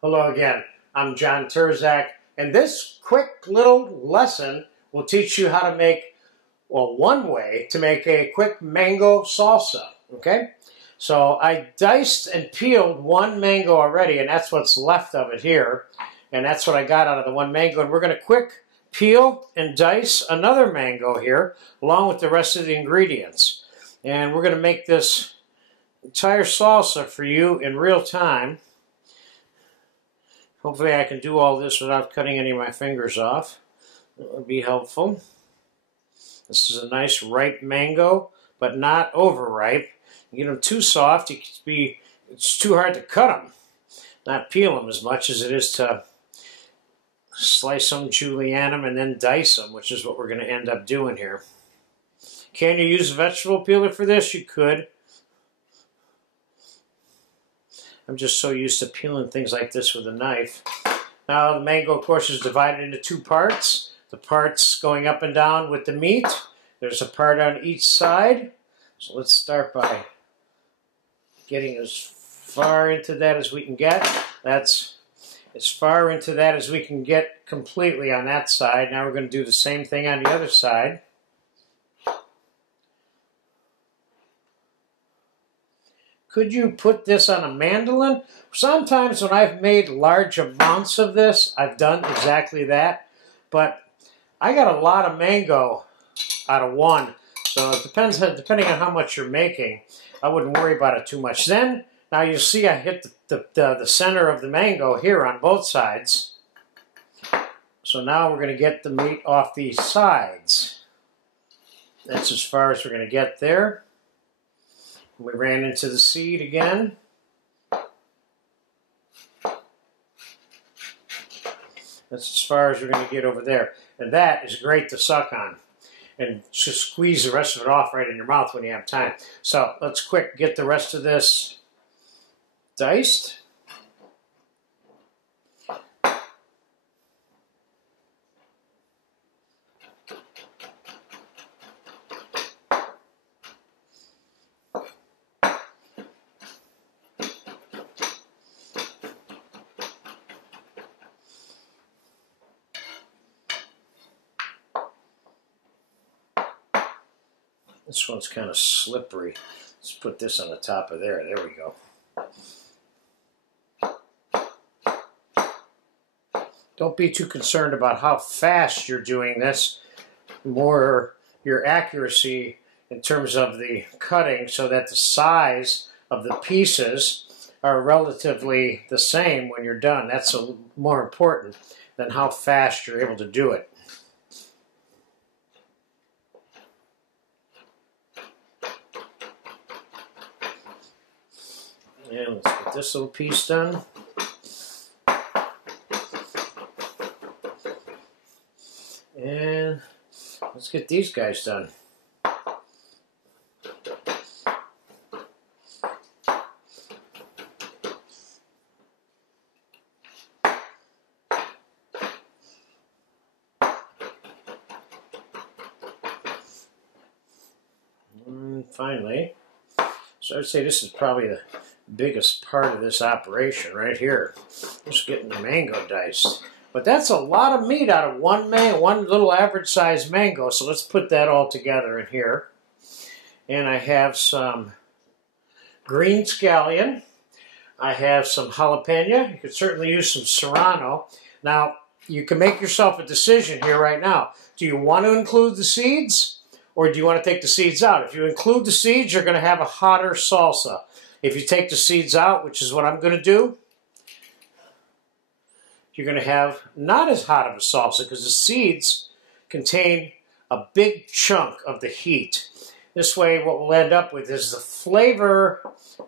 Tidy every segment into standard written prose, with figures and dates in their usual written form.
Hello again, I'm John Terzak, and this quick little lesson will teach you how to make, well, one way to make a quick mango salsa, okay? So I diced and peeled one mango already, and that's what's left of it here, and that's what I got out of the one mango, and we're going to quick peel and dice another mango here, along with the rest of the ingredients. And we're going to make this entire salsa for you in real time. Hopefully I can do all this without cutting any of my fingers off. That would be helpful. This is a nice ripe mango, but not overripe. You get them too soft, it's too hard to cut them. Not peel them as much as it is to slice them, julienne them, and then dice them, which is what we're going to end up doing here. Can you use a vegetable peeler for this? You could. I'm just so used to peeling things like this with a knife. Now the mango, of course, is divided into two parts. The parts going up and down with the meat. There's a part on each side. So let's start by getting as far into that as we can get. That's as far into that as we can get completely on that side. Now we're going to do the same thing on the other side. Could you put this on a mandolin? Sometimes when I've made large amounts of this, I've done exactly that. But I got a lot of mango out of one. So it depends, depending on how much you're making, I wouldn't worry about it too much. Then, now you see I hit the center of the mango here on both sides. So now we're going to get the meat off these sides. That's as far as we're going to get there. We ran into the seed again. That's as far as we're going to get over there. And that is great to suck on. And just squeeze the rest of it off right in your mouth when you have time. So let's quick get the rest of this diced. This one's kind of slippery. Let's put this on the top of there. There we go. Don't be too concerned about how fast you're doing this. More your accuracy in terms of the cutting so that the size of the pieces are relatively the same when you're done. That's more important than how fast you're able to do it. And let's get this little piece done. And let's get these guys done. And finally, so I'd say this is probably the biggest part of this operation right here. Just getting the mango diced. But that's a lot of meat out of one little average sized mango. So let's put that all together in here. And I have some green scallion. I have some jalapeno. You could certainly use some serrano. Now, you can make yourself a decision here right now. Do you want to include the seeds? Or do you want to take the seeds out? If you include the seeds, you're going to have a hotter salsa. If you take the seeds out, which is what I'm going to do, you're going to have not as hot of a salsa because the seeds contain a big chunk of the heat. This way, what we'll end up with is the flavor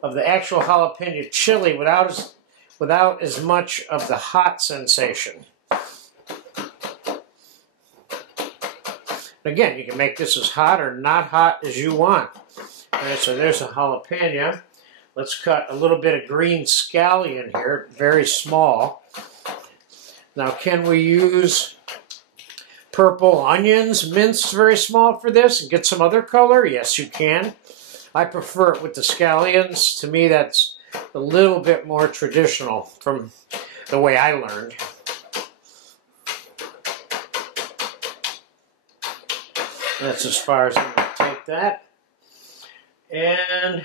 of the actual jalapeno chili without as much of the hot sensation. Again, you can make this as hot or not hot as you want. All right, so there's a jalapeno. Let's cut a little bit of green scallion here, very small. Now, can we use purple onions minced very small for this and get some other color? Yes, you can. I prefer it with the scallions. To me, that's a little bit more traditional. From the way I learned. That's as far as I'm going to take that. And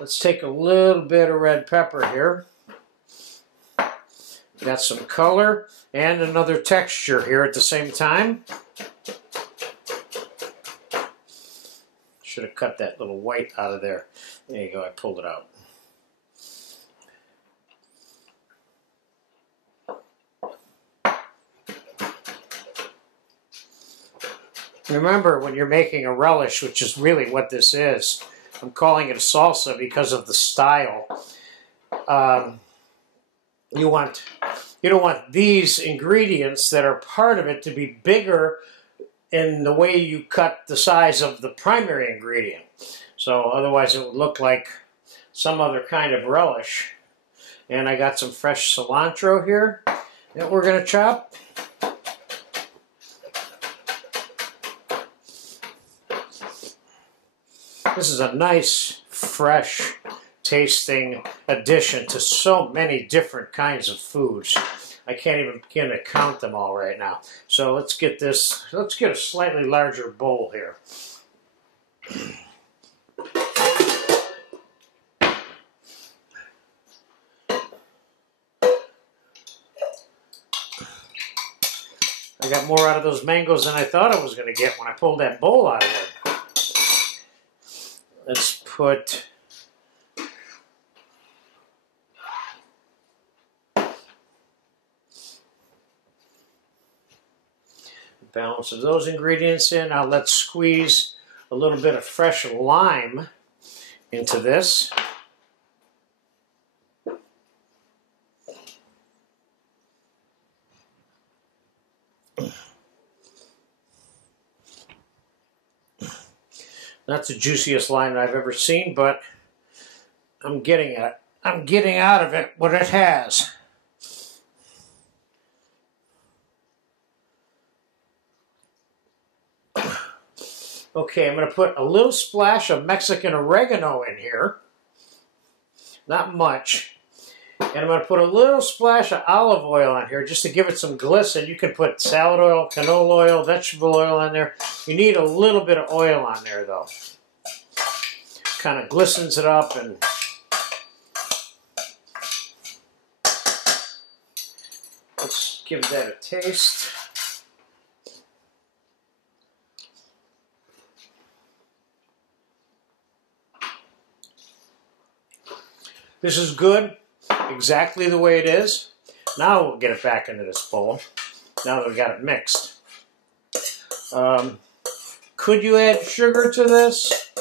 let's take a little bit of red pepper here. Got some color and another texture here at the same time. Should have cut that little white out of there. There you go, I pulled it out. Remember, when you're making a relish, which is really what this is, I'm calling it a salsa because of the style. You don't want these ingredients that are part of it to be bigger in the way you cut the size of the primary ingredient. So otherwise it would look like some other kind of relish. And I got some fresh cilantro here that we're going to chop. This is a nice, fresh tasting addition to so many different kinds of foods. I can't even begin to count them all right now. So let's get this, let's get a slightly larger bowl here. I got more out of those mangoes than I thought I was going to get when I pulled that bowl out of there. Let's put balance of those ingredients in. Now let's squeeze a little bit of fresh lime into this. Not the juiciest lime I've ever seen, but I'm getting out of it what it has. Okay, I'm going to put a little splash of Mexican oregano in here. Not much. And I'm going to put a little splash of olive oil on here just to give it some glisten. You can put salad oil, canola oil, vegetable oil on there. You need a little bit of oil on there though. Kind of glistens it up and let's give that a taste. This is good, exactly the way it is. Now we'll get it back into this bowl, now that we got it mixed. Could you add sugar to this?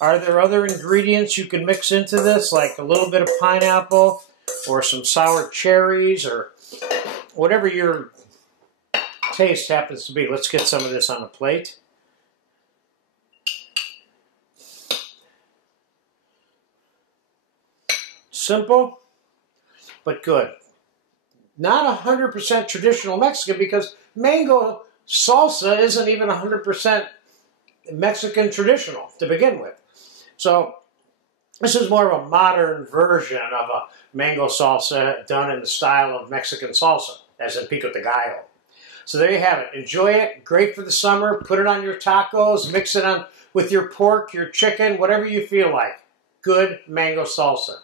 Are there other ingredients you can mix into this, like a little bit of pineapple or some sour cherries or whatever your taste happens to be? Let's get some of this on a plate. Simple, but good. Not 100% traditional Mexican because mango salsa isn't even 100% Mexican traditional to begin with. So this is more of a modern version of a mango salsa done in the style of Mexican salsa, as in pico de gallo. So there you have it. Enjoy it. Great for the summer. Put it on your tacos. Mix it on with your pork, your chicken, whatever you feel like. Good mango salsa.